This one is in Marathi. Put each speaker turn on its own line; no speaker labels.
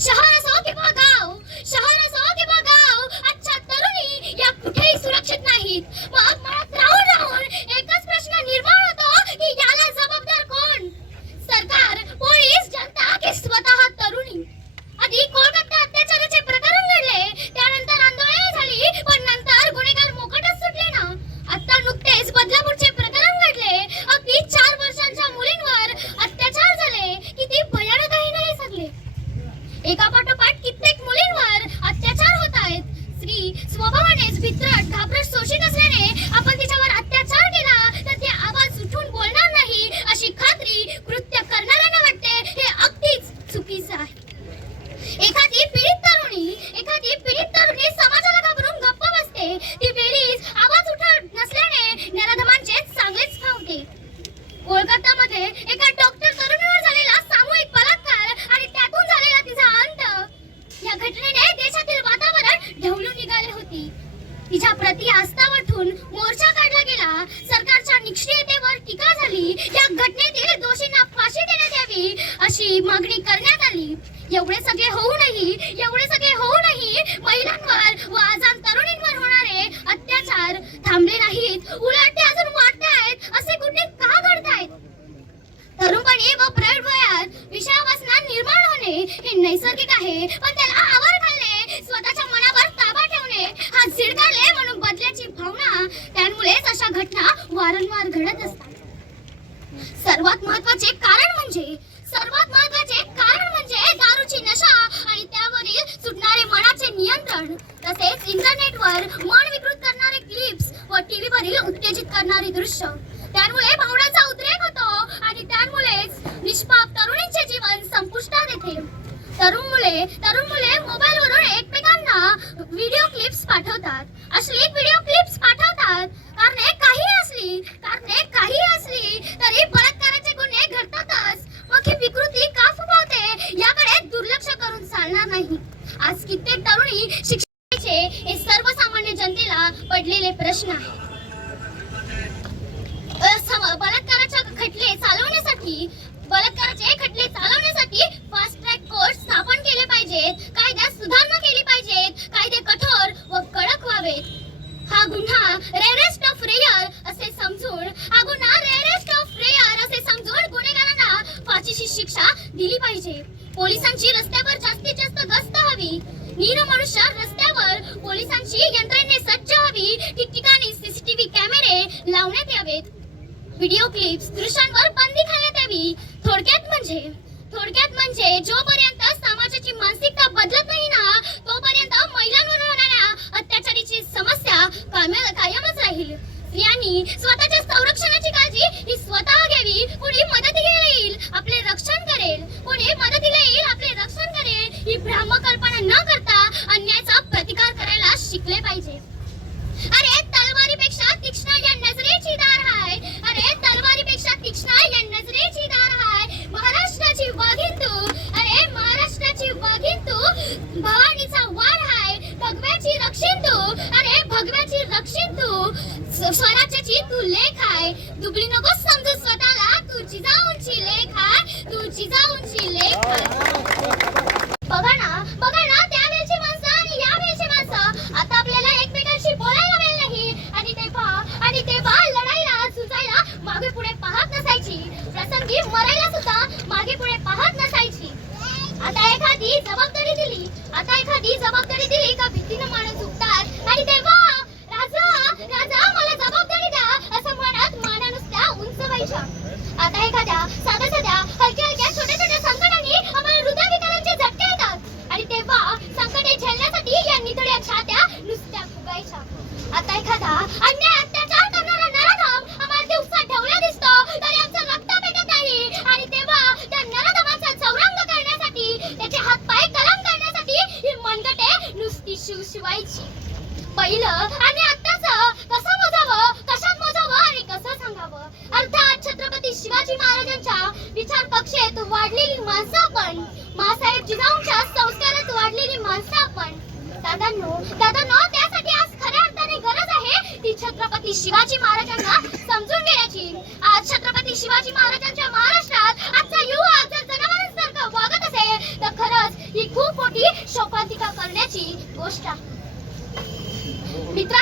शहर असो स्वभावानेच भित्रट घाबरट शोषित असल्याने आपण तिच्यावर सरकारच्या टीका झाली. या घटनेतील दोषींना फाशी देण्यात यावी अशी मागणी करण्यात आली. एवढे सगळे होऊनही एवढे त्यामुळे भावनांचा उद्रेक होतो आणि त्यामुळेच निष्पाप तरुणींचे जीवन संपुष्टात येते. तरुण मुले तरुण मुले मोबाईल वरून एकमेकांना व्हिडिओ क्लिप्स पाठवतात. असली व्हिडिओ क्लिप्स पाठवतात. कारणे काही असली कारणे काही असली तरी बलात्काराचे गुन्हे घडतातच. मग ही विकृती का फुगवते? याकडे दुर्लक्ष करून चालणार नाही. आज कित्येक तरुणी शिक्षणाचे हे सर्वसामान्य जनतेला पडलेले प्रश्न आहे अ, बलात्काराच्या खटले चालवण्यासाठी बलात्काराचे खटले चालवण्यासाठी फास्ट ट्रॅक कोर्ट स्थापन केले पाहिजेत. कायद्यात सुधारणा केली पाहिजेत. कायदे कठोर व कडक व्हावेत. हा गुन्हा रेअरेस्ट ऑफ रेअर असे समजून हा गुन्हा रेअरेस्ट ऑफ रेअर असे समजून गुन्हेगारांना फाशीची शिक्षा दिली पाहिजे. पोलिसांची रस्त्यावर जास्तीत जास्त गस्त हवी. नीर मनुष्य रस्त्यावर पोलिसांची यंत्रणे सज्ज हवी. ठिकठिकाणी सीसीटीव्ही कॅमेरे लावण्यात यावेत. व्हिडिओ क्लिप्स दृश्यांवर बंदी घालण्यात यावी. थोडक्यात म्हणजे थोडक्यात म्हणजे जोपर्यंत समाजाची मानसिकता बदलत नाही ना तोपर्यंत महिलांवर होणाऱ्या अत्याचाराची समस्या कायमच राहील. स्त्रियांनी स्वतःच्या संरक्षणाची काळजी ही स्वतः घ्यावी कोणी मदतीला येईल आपले रक्षण करेल. कोणी मदतीला येईल आपले रक्षण करेल ही भ्रामकल्पना न करता स्वराज्याची तू लेख आहे. दुबळी नको समजू स्वतःला. तुझी जाऊनची लेख आहे. तुझी जाऊनची लेख बघा ना बघा ना त्यावेळची माणसं आणि यावेळची माणसं. आता आपल्याला एकमेकांशी बोलायला वेळ नाही. आणि ते पहा आणि ते पहा लढाईला झुजायला मागे पुढे पाहत नसायची. प्रसंगी मरायला सुद्धा मागे पुढे पाहत नसायची. आता एखादी जबाबदारी दिली. आता एखादी जबाबदारी दिली का भीतीनं माणूस पहिलं आणि आत्ताच कसं मोजावं कशात मोजावं आणि कसं सांगावं? अर्थात छत्रपती शिवाजी महाराजांच्या विचार कक्षेत वाढलेली माणसं आपण मासाहेब जिजाऊंच्या संस्कारात वाढलेली माणसं आपण दादांनो दादांनो त्यासाठी आज खऱ्या अर्थाने गरज आहे ती छत्रपती शिवाजी महाराजांना समजून घेण्याची. आज छत्रपती शिवाजी महाराजांच्या महाराष्ट्रात आजचा युवा जर जनावरांसारखं वागत असेल तर खरंच ही खूप मोठी शोकांतिका करण्याची गोष्ट आहे. Mitra